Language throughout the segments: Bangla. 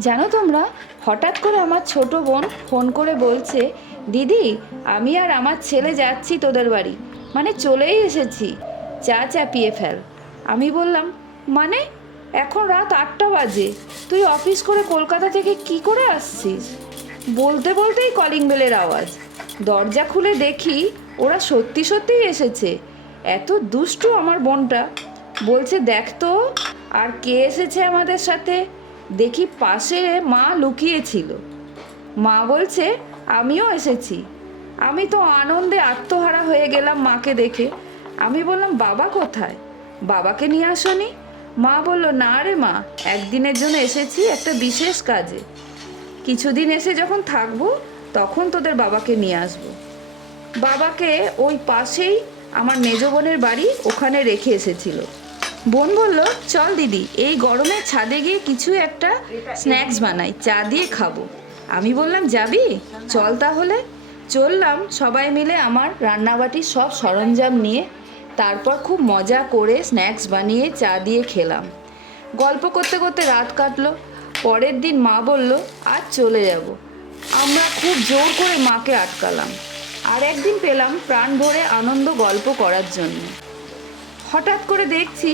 জানো তোমরা, হঠাৎ করে আমার ছোট বোন ফোন করে বলছে, দিদি আমি আর আমার ছেলে যাচ্ছি তোদের বাড়ি, মানে চলেই এসেছি, চা চাপিয়ে ফেল। আমি বললাম, মানে এখন রাত 8টা বাজে, তুই অফিস করে কলকাতা থেকে কি করে আসছিস? বলতে বলতেই কলিং বেলের আওয়াজ। দরজা খুলে দেখি ওরা সত্যি সত্যিই এসেছে। এত দুষ্টু আমার বোনটা। বলছে, দেখ তো আর কে এসেছে আমাদের সাথে। দেখি পাশে মা লুকিয়েছিল। মা বলছে, আমিও এসেছি। আমি তো আনন্দে আত্মহারা হয়ে গেলাম মাকে দেখে। আমি বললাম, বাবা কোথায়? বাবাকে নিয়ে আসনি? মা বলল, না রে মা, একদিনের জন্য এসেছি একটা বিশেষ কাজে। কিছুদিন এসে যখন থাকবো তখন তোদের বাবাকে নিয়ে আসবো। বাবাকে ওই পাশেই আমার মেজ বোনের বাড়ি, ওখানে রেখে এসেছিল। বোন বলল, চল দিদি, এই গরমে ছাদে গিয়ে কিছু একটা স্ন্যাক্স বানাই, চা দিয়ে খাবো। আমি বললাম, যাবি? চল তাহলে। চললাম সবাই মিলে আমার রান্নাবাটির সব সরঞ্জাম নিয়ে। তারপর খুব মজা করে স্ন্যাক্স বানিয়ে চা দিয়ে খেলাম। গল্প করতে করতে রাত কাটলো। পরের দিন মা বলল, আজ চলে যাব। আমরা খুব জোর করে মাকে আটকালাম। আর একদিন পেলাম প্রাণ ভরে আনন্দ গল্প করার জন্য। হঠাৎ করে দেখছি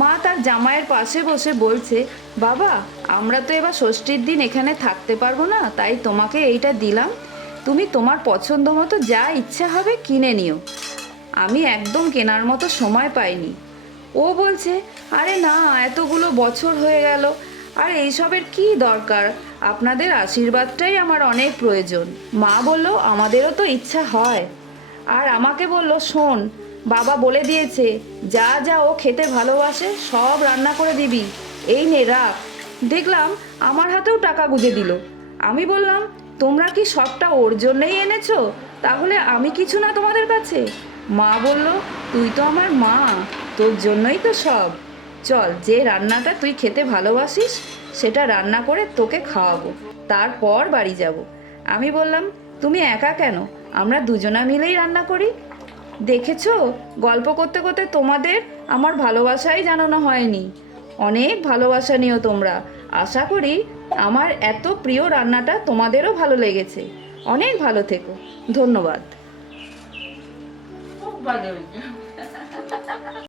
মা তার জামাইয়ের পাশে বসে বলছে, বাবা আমরা তো এবার ষষ্ঠীর দিন এখানে থাকতে পারবো না, তাই তোমাকে এইটা দিলাম, তুমি তোমার পছন্দ মতো যা ইচ্ছা হবে কিনে নিও। আমি একদম কেনার মতো সময় পাইনি। ও বলছে, আরে না, এতগুলো বছর হয়ে গেল, আর এইসবের কি দরকার, আপনাদের আশীর্বাদটাই আমার অনেক প্রয়োজন। মা বলল, আমাদেরও তো ইচ্ছা হয়। আর আমাকে বলল, শোন, বাবা বলে দিয়েছে যা যা ও খেতে ভালোবাসে সব রান্না করে দিবি, এই নে রাখ। দেখলাম আমার হাতেও টাকা গুঁজে দিল। আমি বললাম, তোমরা কি সবটা ওর জন্যই এনেছো? তাহলে আমি কিছু না তোমাদের কাছে? মা বলল, তুই তো আমার মা, তোর জন্যই তো সব। চল, যে রান্নাটা তুই খেতে ভালোবাসিস সেটা রান্না করে তোকে খাওয়াবো, তারপর বাড়ি যাব। আমি বললাম, তুমি একা কেন, আমরা দুজনা মিলেই রান্না করি। দেখেছো, গল্প করতে করতে তোমাদের আমার ভালোবাসাই জানানো হয়নি। অনেক ভালোবাসা নিও তোমরা। আশা করি আমার এত প্রিয় রান্নাটা তোমাদেরও ভালো লেগেছে। অনেক ভালো থেকো। ধন্যবাদ। খুব ভালো হয়েছে।